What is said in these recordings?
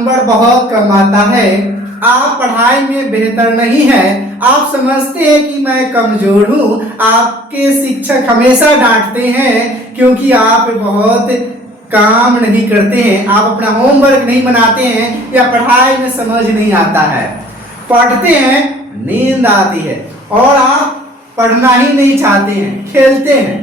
Number बहुत कम आता है, आप पढ़ाई में बेहतर नहीं है, आप समझते हैं कि मैं कमजोर हूँ, आपके शिक्षक हमेशा डांटते हैं क्योंकि आप बहुत काम नहीं करते हैं, आप अपना होमवर्क नहीं बनाते हैं या पढ़ाई में समझ नहीं आता है, पढ़ते हैं नींद आती है और आप पढ़ना ही नहीं चाहते हैं, खेलते हैं।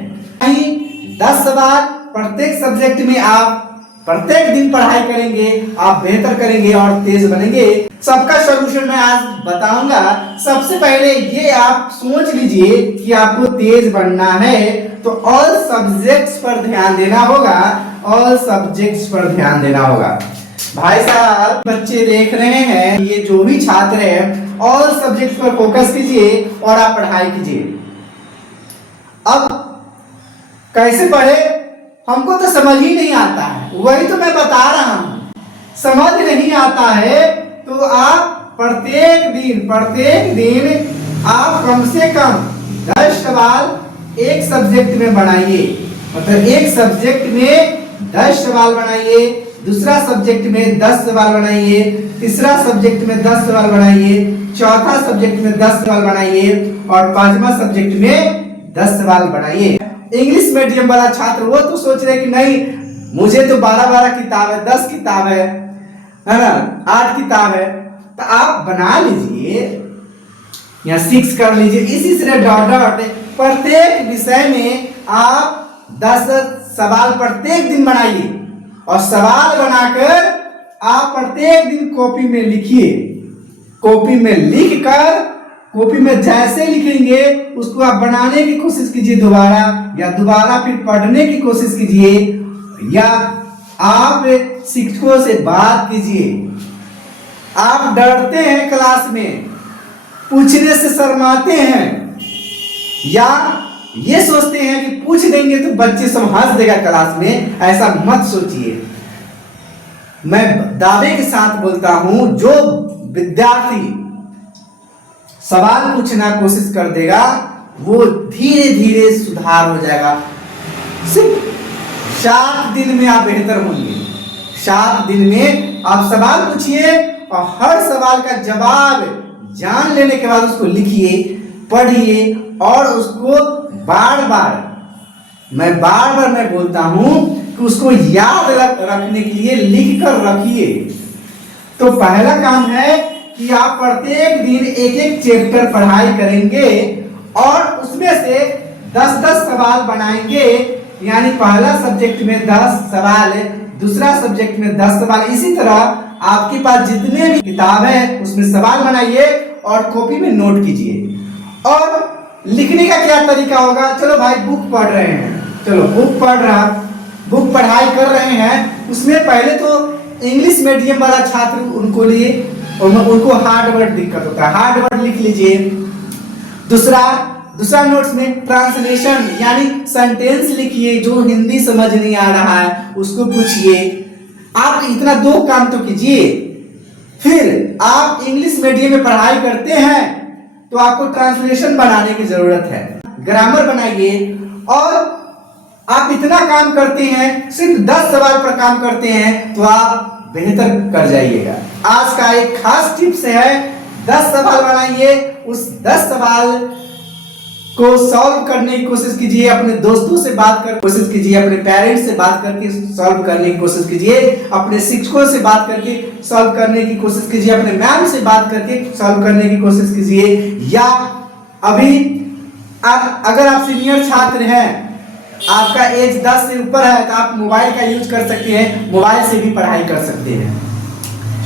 10 सवाल प्रत्येक सब्जेक्ट में आप प्रत्येक दिन पढ़ाई करेंगे, आप बेहतर करेंगे और तेज बनेंगे। सबका सॉल्यूशन मैं आज बताऊंगा। सबसे पहले ये आप सोच लीजिए कि आपको तेज बनना है तो ऑल सब्जेक्ट्स पर ध्यान देना होगा, ऑल सब्जेक्ट्स पर ध्यान देना होगा। भाई साहब, बच्चे देख रहे हैं, ये जो भी छात्र हैं ऑल सब्जेक्ट्स पर फोकस कीजिए और आप पढ़ाई कीजिए। अब कैसे पढ़े, हमको तो समझ ही नहीं आता है, वही तो मैं बता रहा हूं। समझ नहीं आता है तो आप प्रत्येक दिन आप कम से कम 10 सवाल एक सब्जेक्ट में बनाइए। मतलब एक सब्जेक्ट में 10 सवाल बनाइए, दूसरा सब्जेक्ट में 10 सवाल बनाइए, तीसरा सब्जेक्ट में 10 सवाल बनाइए, चौथा सब्जेक्ट में 10 सवाल बनाइए और पांचवा सब्जेक्ट में 10 सवाल बनाइए। इंग्लिश मीडियम वाला छात्र वो तो सोच रहे कि नहीं, मुझे तो 12 किताब है, 10 किताब है ना, 8 किताब है, तो आप बना लीजिए या 6 कर लीजिए। इसी तरह डॉट प्रत्येक विषय में आप 10 सवाल प्रत्येक दिन बनाइए और सवाल बनाकर आप प्रत्येक दिन कॉपी में लिखिए। कॉपी में लिखकर कॉपी में जैसे लिखेंगे उसको आप बनाने की कोशिश कीजिए दोबारा, या दोबारा फिर पढ़ने की कोशिश कीजिए, या आप शिक्षकों से बात कीजिए। आप डरते हैं क्लास में, पूछने से शर्माते हैं, या ये सोचते हैं कि पूछ देंगे तो बच्चे सब हंस देगा क्लास में, ऐसा मत सोचिए। मैं दावे के साथ बोलता हूं, जो विद्यार्थी सवाल पूछना कोशिश कर देगा वो धीरे धीरे सुधार हो जाएगा। सिर्फ 7 दिन में आप बेहतर होंगे। 7 दिन में आप सवाल पूछिए और हर सवाल का जवाब जान लेने के बाद उसको लिखिए, पढ़िए और उसको मैं बार बार मैं बोलता हूं कि उसको याद रखने के लिए लिख कर रखिए। तो पहला काम है कि आप प्रत्येक दिन एक एक चैप्टर पढ़ाई करेंगे और उसमें से 10-10 सवाल बनाएंगे। यानी पहला सब्जेक्ट में 10 सवाल, दूसरा सब्जेक्ट में 10 सवाल। इसी तरह आपके पास जितने भी किताब है उसमें सवाल बनाइए और कॉपी में नोट कीजिए। और लिखने का क्या तरीका होगा, चलो भाई बुक पढ़ रहे हैं, चलो बुक पढ़ाई कर रहे हैं, उसमें पहले तो इंग्लिश मीडियम वाला छात्र उनको हार्ड वर्ड दिक्कत होता है, हार्ड वर्ड लिख लीजिए। दूसरा नोट्स में ट्रांसलेशन यानी सेंटेंस लिखिए, जो हिंदी समझ नहीं आ रहा है उसको पूछिए। आप इतना 2 काम तो कीजिए। फिर आप इंग्लिश मीडियम में पढ़ाई करते हैं तो आपको ट्रांसलेशन बनाने की जरूरत है, ग्रामर बनाइए। और आप इतना काम करते हैं, सिर्फ 10 सवाल पर काम करते हैं तो आप बेहतर कर जाइएगा। आज का एक खास टिप्स है, 10 सवाल बनाइए, उस 10 सवाल को सॉल्व करने की कोशिश कीजिए, अपने दोस्तों से बात कर कोशिश कीजिए, अपने पेरेंट्स से बात करके सॉल्व करने की कोशिश कीजिए, अपने शिक्षकों से बात करके सॉल्व करने की कोशिश कीजिए, अपने मैम से बात करके सॉल्व करने की कोशिश कीजिए। या अभी अगर आप सीनियर छात्र हैं, आपका एज 10 से ऊपर है, तो आप मोबाइल का यूज कर सकते हैं, मोबाइल से भी पढ़ाई कर सकते हैं।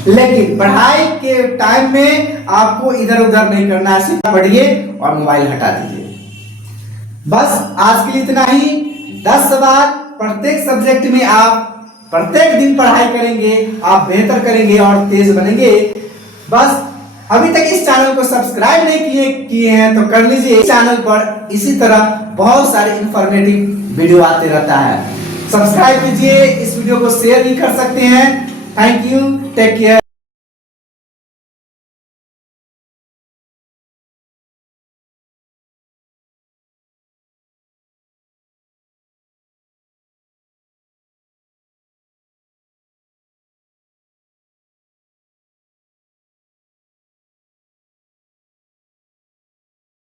लेकिन पढ़ाई के टाइम में आपको इधर उधर नहीं करना है, सिर्फ पढ़िए और मोबाइल हटा दीजिए। बस आज के लिए इतना ही। 10 सवाल प्रत्येक सब्जेक्ट में आप प्रत्येक दिन पढ़ाई करेंगे, आप बेहतर करेंगे और तेज बनेंगे। बस अभी तक इस चैनल को सब्सक्राइब नहीं किए हैं तो कर लीजिए। इस चैनल पर इसी तरह बहुत सारे इंफॉर्मेटिव वीडियो आते रहता है, सब्सक्राइब कीजिए। इस वीडियो को शेयर भी कर सकते हैं। Thank you, take care.